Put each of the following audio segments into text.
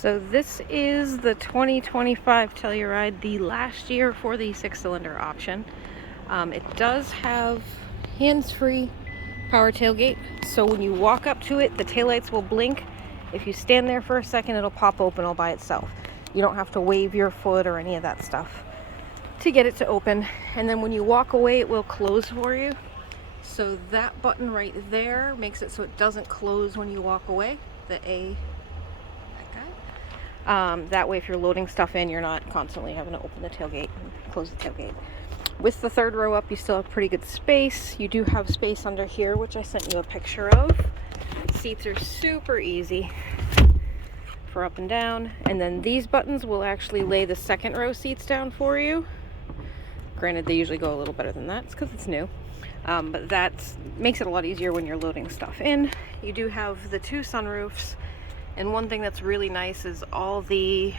So this is the 2025 Telluride, the last year for the 6-cylinder option. It does have hands-free power tailgate, so when you walk up to it, the taillights will blink. If you stand there for a second, it'll pop open all by itself. You don't have to wave your foot or any of that stuff to get it to open. And then when you walk away, it will close for you. So that button right there makes it so it doesn't close when you walk away. The A, that guy. That way, if you're loading stuff in, you're not constantly having to open the tailgate and close the tailgate. With the third row up, you still have pretty good space. You do have space under here, which I sent you a picture of. Seats are super easy for up and down. And then these buttons will actually lay the second row seats down for you. Granted, they usually go a little better than that. It's because it's new. But that makes it a lot easier when you're loading stuff in. You do have the 2 sunroofs. And one thing that's really nice is all the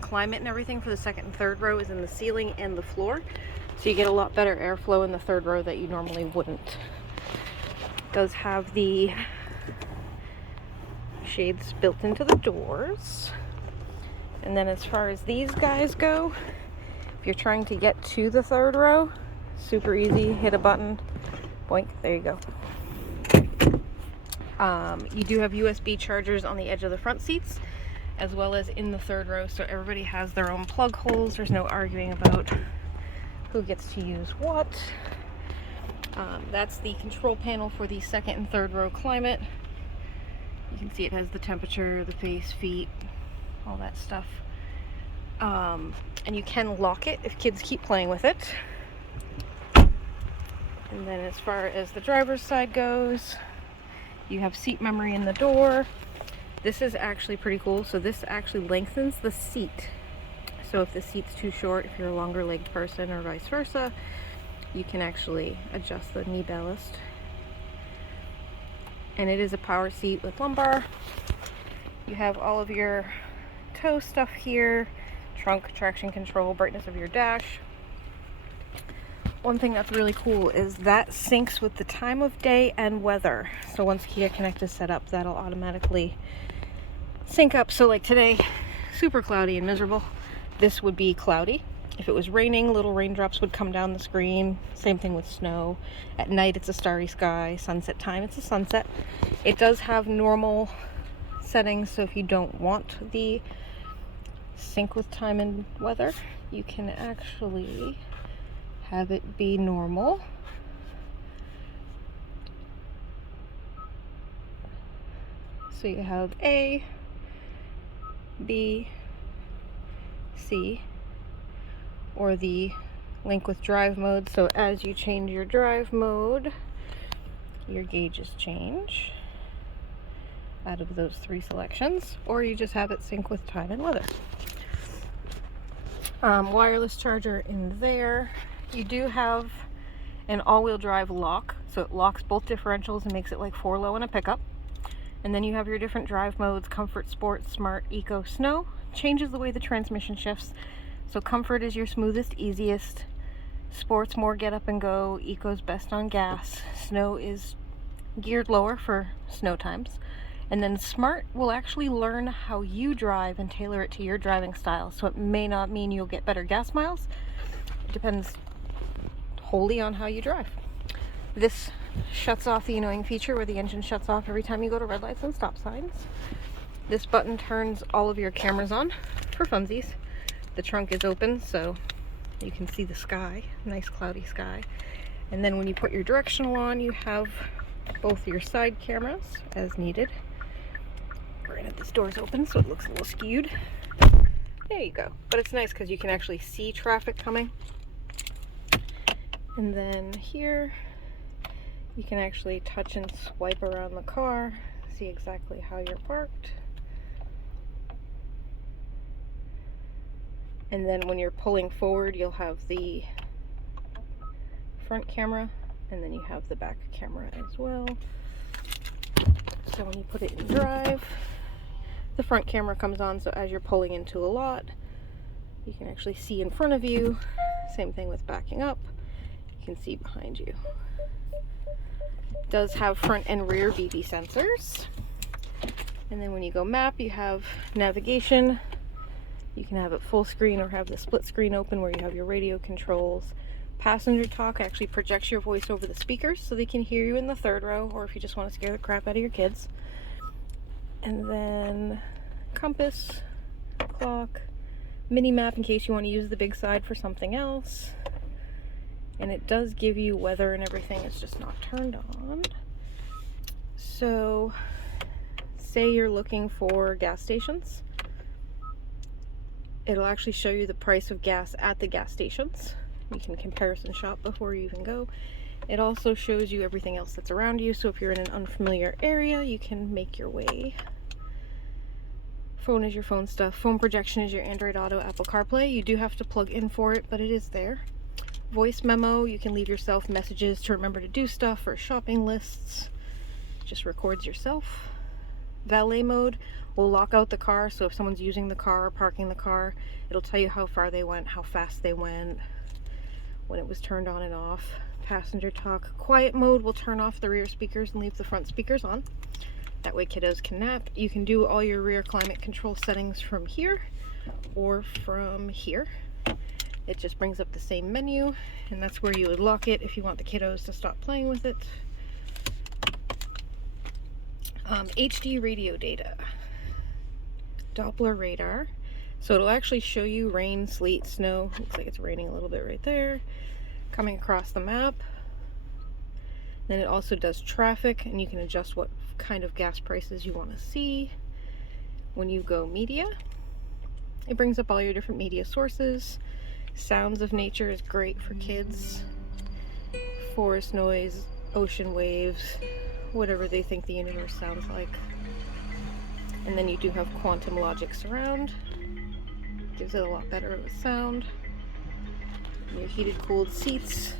climate and everything for the second and third row is in the ceiling and the floor. So you get a lot better airflow in the third row that you normally wouldn't. It does have the shades built into the doors. And then as far as these guys go, if you're trying to get to the third row, super easy, hit a button, boink, there you go. You do have USB chargers on the edge of the front seats, as well as in the third row, so everybody has their own plug holes. There's no arguing about who gets to use what. That's the control panel for the second and third row climate. You can see it has the temperature, the face, feet, all that stuff. And you can lock it if kids keep playing with it. And then as far as the driver's side goes, you have seat memory in the door. This is actually pretty cool. So this actually lengthens the seat. So if the seat's too short, if you're a longer legged person or vice versa, you can actually adjust the knee ballast. And it is a power seat with lumbar. You have all of your tow stuff here, trunk, traction control, brightness of your dash. One thing that's really cool is that syncs with the time of day and weather. So once Kia Connect is set up, that'll automatically sync up. So like today, super cloudy and miserable. This would be cloudy. If it was raining, little raindrops would come down the screen. Same thing with snow. At night, it's a starry sky. Sunset time, it's a sunset. It does have normal settings, so if you don't want the sync with time and weather, you can actually have it be normal. So you have A, B, C, or the link with drive mode. So as you change your drive mode, your gauges change out of those 3 selections, or you just have it sync with time and weather. Wireless charger in there. You do have an all-wheel drive lock, so it locks both differentials and makes it like 4 low in a pickup. And then you have your different drive modes: Comfort, Sport, Smart, Eco, Snow. Changes the way the transmission shifts. So Comfort is your smoothest, easiest. Sport's more get up and go. Eco's best on gas. Snow is geared lower for snow times. And then Smart will actually learn how you drive and tailor it to your driving style. So it may not mean you'll get better gas miles. It depends wholly on how you drive. This shuts off the annoying feature where the engine shuts off every time you go to red lights and stop signs. This button turns all of your cameras on for funsies. The trunk is open, so you can see the sky, nice cloudy sky. And then when you put your directional on, you have both your side cameras as needed. Granted, this door's open, so it looks a little skewed. There you go. But it's nice because you can actually see traffic coming. And then here, you can actually touch and swipe around the car, see exactly how you're parked. And then when you're pulling forward, you'll have the front camera, and then you have the back camera as well. So when you put it in drive, the front camera comes on, so as you're pulling into a lot, you can actually see in front of you. Same thing with backing up. You can see behind you. It does have front and rear BB sensors. And then when you go map, you have navigation. You can have it full screen or have the split screen open where you have your radio controls. Passenger talk actually projects your voice over the speakers so they can hear you in the third row, or if you just want to scare the crap out of your kids. And then compass, clock, mini map in case you want to use the big side for something else. And it does give you weather and everything, it's just not turned on. So say you're looking for gas stations, it'll actually show you the price of gas at the gas stations. You can comparison shop before you even go. It also shows you everything else that's around you, so if you're in an unfamiliar area, you can make your way. Phone is your phone stuff. Phone projection is your Android Auto, Apple CarPlay. You do have to plug in for it, but it is there. Voice memo, you can leave yourself messages to remember to do stuff, or shopping lists. Just records yourself. Valet mode will lock out the car, so if someone's using the car or parking the car, it'll tell you how far they went, how fast they went, when it was turned on and off. Passenger talk. Quiet mode will turn off the rear speakers and leave the front speakers on. That way kiddos can nap. You can do all your rear climate control settings from here or from here. It just brings up the same menu, and that's where you would lock it if you want the kiddos to stop playing with it. HD radio data. Doppler radar. So it'll actually show you rain, sleet, snow. Looks like it's raining a little bit right there. Coming across the map. Then it also does traffic, and you can adjust what kind of gas prices you want to see. When you go media, it brings up all your different media sources. Sounds of nature is great for kids. Forest noise, ocean waves, whatever they think the universe sounds like. And then you do have quantum logic surround. Gives it a lot better of a sound. And your heated cooled seats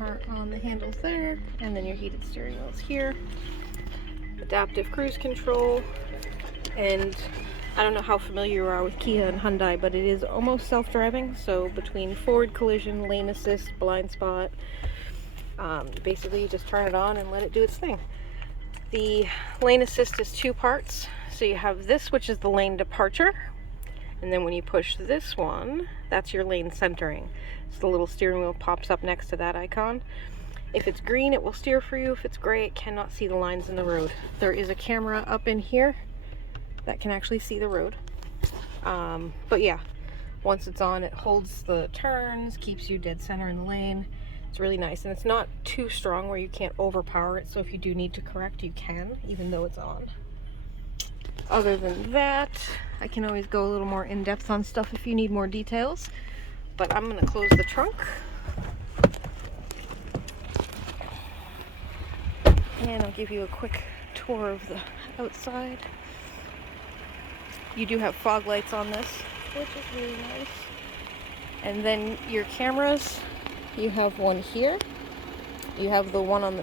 are on the handles there, and then your heated steering wheels here. Adaptive cruise control, and I don't know how familiar you are with Kia and Hyundai, but it is almost self-driving, so between forward collision, lane assist, blind spot, basically you just turn it on and let it do its thing. The lane assist is two parts, so you have this, which is the lane departure, and then when you push this one, that's your lane centering. So the little steering wheel pops up next to that icon. If it's green, it will steer for you. If it's gray, it cannot see the lines in the road. There is a camera up in here that can actually see the road. But yeah, once it's on, it holds the turns, keeps you dead center in the lane. It's really nice, and it's not too strong where you can't overpower it, so if you do need to correct, you can, even though it's on. Other than that, I can always go a little more in-depth on stuff if you need more details, but I'm gonna close the trunk. And I'll give you a quick tour of the outside. You do have fog lights on this, which is really nice. And then your cameras, you have one here. You have the one on the